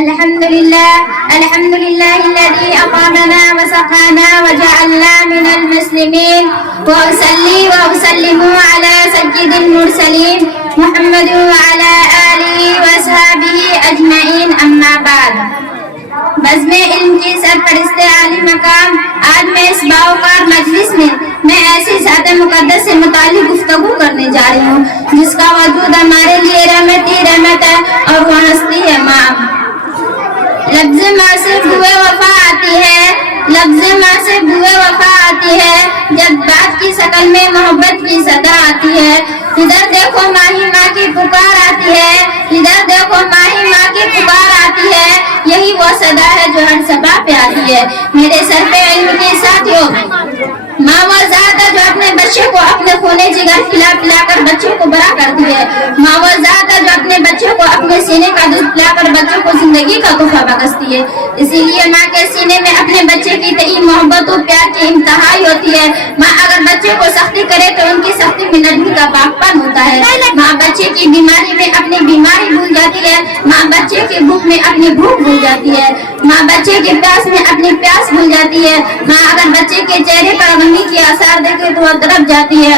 الحمد لله الذي أقامنا وسقانا وجعلنا من المسلمين وأصلي وأسلم على سيد المرسلين محمد وعلى آله وصحبه أجمعين أما بعد بزم علم کی سرپرست عالی مقام، آج میں اس باوقار مجلس میں ایسی ذات مقدس سے متعلق گفتگو کرنے جا رہی ہوں جس کا وجود ہمارے لیے رحمت ہے اور وہ ہستی ہے ماں۔ لفظ ماں سے بوئے وفا آتی ہے، لفظ ماں سے بوئے وفا آتی ہے جب بات کی شکل میں محبت کی صدا آتی ہے۔ ادھر دیکھو ماہی ماں کی پکار آتی ہے، ادھر دیکھو ماہی ماں کی پکار آتی ہے، یہی وہ صدا ہے جو ہر صبا پہ آتی ہے۔ میرے سر پہ علم کے ساتھیوں، ماں وہ ذات ہے جو اپنے بچے کو اپنے خونے جگر کھلا پلا کر بچوں کو بڑا کرتی ہے۔ ماں وہ ذات ہے جو اپنے بچوں کو اپنے سینے کا دودھ پلا کر بچوں کو زندگی کا تحفہ بخشتی ہے۔ اسی لیے ماں کے سینے میں اپنے بچے کی تئی محبت و پیار کی انتہائی ہوتی ہے۔ ماں اگر بچے کو سختی کرے تو ان کی سختی میں نرمی کا باغپن ہوتا ہے۔ ماں بچے کی بیماری میں اپنی بیماری بھول جاتی ہے، ماں بچے کی بھوک میں اپنی بھوک بھول جاتی ہے، ماں بچے کی پیاس میں اپنی پیاس بھول جاتی ہے۔ ماں اگر بچے کے چہرے پر غمی کی آثار دیکھے تو وہ تڑپ جاتی ہے،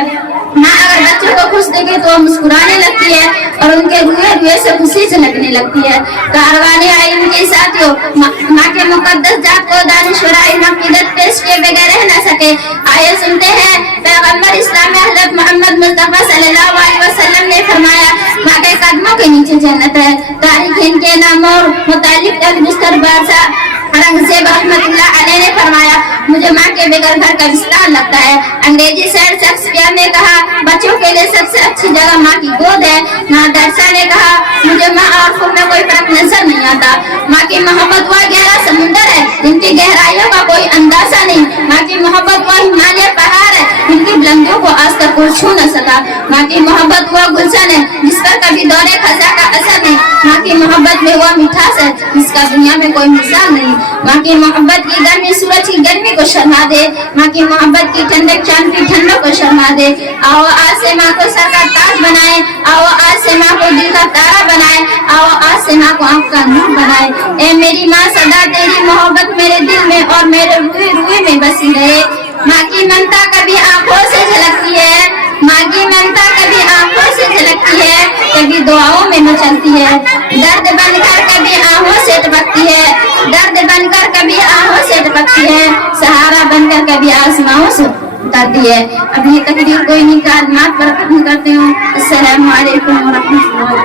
ماں اگر بچے کو خوش دیکھے تو وہ مسکرانے لگتی ہے اور ان کے روئے سے خوشی سے لگنے لگتی ہے۔ کاروان علم کے ساتھیوں، ماں کے مقدس ذات کو دانشورانہ عقیدت پیش کیے بغیر رہ نہ سکے۔ آئے سنتے ہیں پیغمبر اسلام حضرت محمد مصطفیٰ صلی اللہ علیہ وسلم نے فرمایا، ماں کے قدموں کے نیچے جنت ہے۔ تاریخ ہند کے نام اور متعلق بستر بادشاہ اورنگزیب رحمۃ اللہ علیہ نے فرمایا، مجھے ماں کے بغیر گھر کا بستر لگتا ہے۔ انگریزی شاعر شیکسپیئر نے کہا، بچوں کے لیے سب سے اچھی جگہ ماں کی گود ہے۔ نادرشاہ نے کہا، مجھے ماں اور خود میں کوئی فرق نظر نہیں آتا۔ ماں کی محبت وہ گہرا سمندر ہے جن کی گہرائیوں کا کوئی اندازہ نہیں۔ ماں کی محبت وہ ہمالیہ پہاڑ ہے جن کی بلندیوں کو آج تک کوئی چھو نہ سکا۔ ماں کی محبت وہ گلشن ہے جس پر کبھی دورے خزاں کا اثر نہیں۔ ماں کی محبت میں وہ مٹھاس ہے جس کا دنیا میں کوئی مثال نہیں۔ ماں کی محبت کی گرمی سورج کی گرمی کو شرما دے، ماں کی محبت کی ٹھنڈک چاند کی ٹھنڈک کو شرما دے۔ آؤ آج سے ماں کو سر کا تاج بنائے، آؤ آج سے ماں کو دل کا تارا بنائے، آؤ آج سے ماں کو آنکھ کا نور بنائے۔ اے میری ماں، سدا تیری محبت میرے دل میں اور میرے روئے میں بسی رہے۔ ماں کی ممتا کبھی آنکھوں سے جھلکتی ہے، ماں کی ممتا کبھی آنکھوں سے جھلکتی ہے، کبھی دعاؤں میں مچلتی ہے۔ درد بن کر کبھی آہوں سے ٹپکتی ہے، درد بن کر کبھی آہوں سے ٹپکتی ہے، سہارا بن کر کبھی آسماؤں سے اترتی ہے۔ اپنی تقریر کو انہی کلمات پر ختم کرتے ہوں۔ السلام علیکم ورحمۃ اللہ۔